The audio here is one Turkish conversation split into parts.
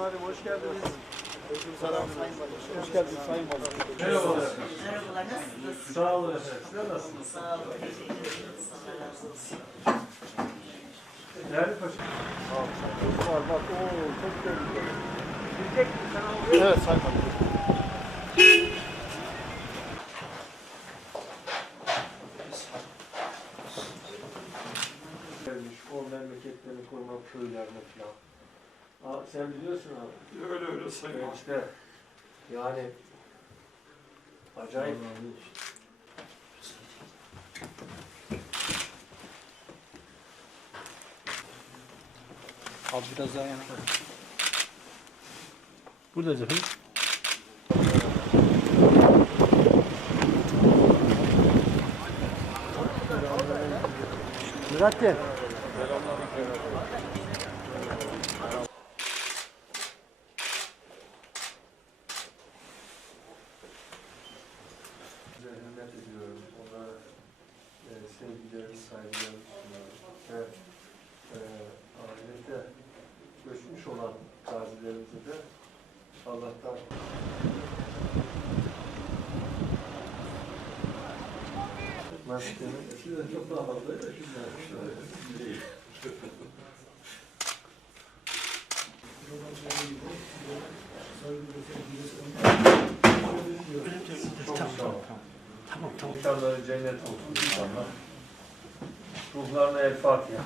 Valim hoş geldiniz. Selam Sayın Valim. Hoş geldiniz Sayın Valim. Merhabalar. Merhabalar, nasılsınız? Sağ olun efendim. Sizler nasılsınız? Sağ olun, teşekkür ederiz. Allah razı olsun. Değerli paşam. Var bak ooo çok güzel. Gidecek mi? Sen al. Evet Sayın Valim. Gelmiş o memleketlerini korumak köylerine falan. Aa, sen biliyorsun abi. Öyle öyle Sayın Evet, işte yani acayip. Abi biraz daha yana. Burada efendim. Nurattin. Size hürmet ediyorum. Onlara e, sevgilerimi, saygılarımı sunuyorum. Ve e, ahirete göçmüş olan gazilerimize de Maskenin eskiden çok daha fazlaydı şimdi değil. Sağ ol. Tamam tamam. İnşallah cennet olsun inşallah. Ruhlarına el Fatiha.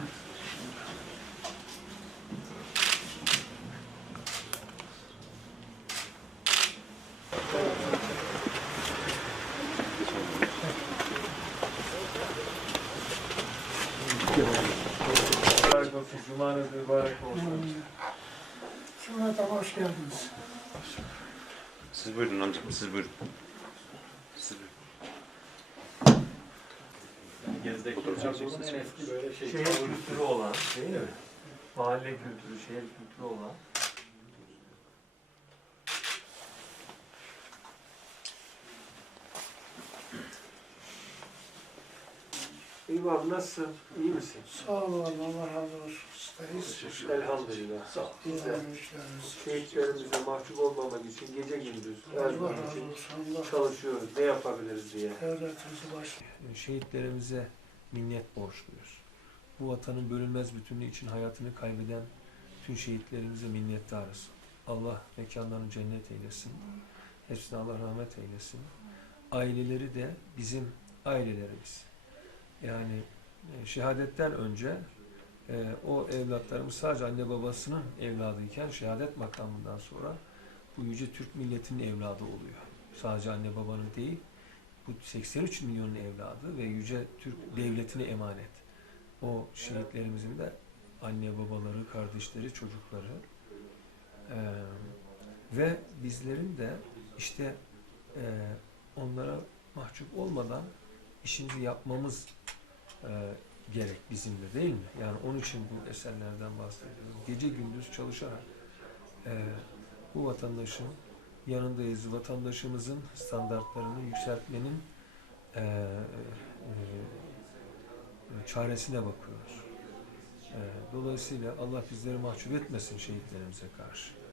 Mübarek olsun, Cumanız mübarek olsun. Cumhuriyet'e hoş geldiniz. Siz buyurun amcam, siz buyurun. Siz buyurun. Eski böyle şey. Şehir kültürü olan, değil mi? Mahalle kültürü, şehir kültürü olan. İyi abi nasılsın? İyi misin? Sağ olun Allah razı olsun. Elhamdülillah. Sağ ol. Biz de şehitlerimize mahcup olmamak için gece gündüz her gün için çalışıyoruz. Ne yapabiliriz diye. devletimizi başlayın. şehitlerimize minnet borçluyuz. Bu vatanın bölünmez bütünlüğü için hayatını kaybeden tüm şehitlerimize minnettarız. Allah mekanlarını cennet eylesin. Hepsine Allah rahmet eylesin. Aileleri de bizim ailelerimiz. Yani e, şehadetten önce e, o evlatlarımız sadece anne babasının evladıyken şehadet makamından sonra bu yüce Türk milletinin evladı oluyor. Sadece anne babanın değil, bu 83 milyonun evladı ve yüce Türk devletine emanet. O şehitlerimizin de anne babaları, kardeşleri, çocukları Ee, ve bizlerin de işte e, onlara mahcup olmadan işimizi yapmamız e, gerek bizim de değil mi? Yani onun için bu eserlerden bahsediyorum. Gece gündüz çalışarak e, bu vatandaşın yanındayız. Vatandaşımızın standartlarını yükseltmenin e, e, e, çaresine bakıyoruz. E, dolayısıyla Allah bizleri mahcup etmesin şehitlerimize karşı.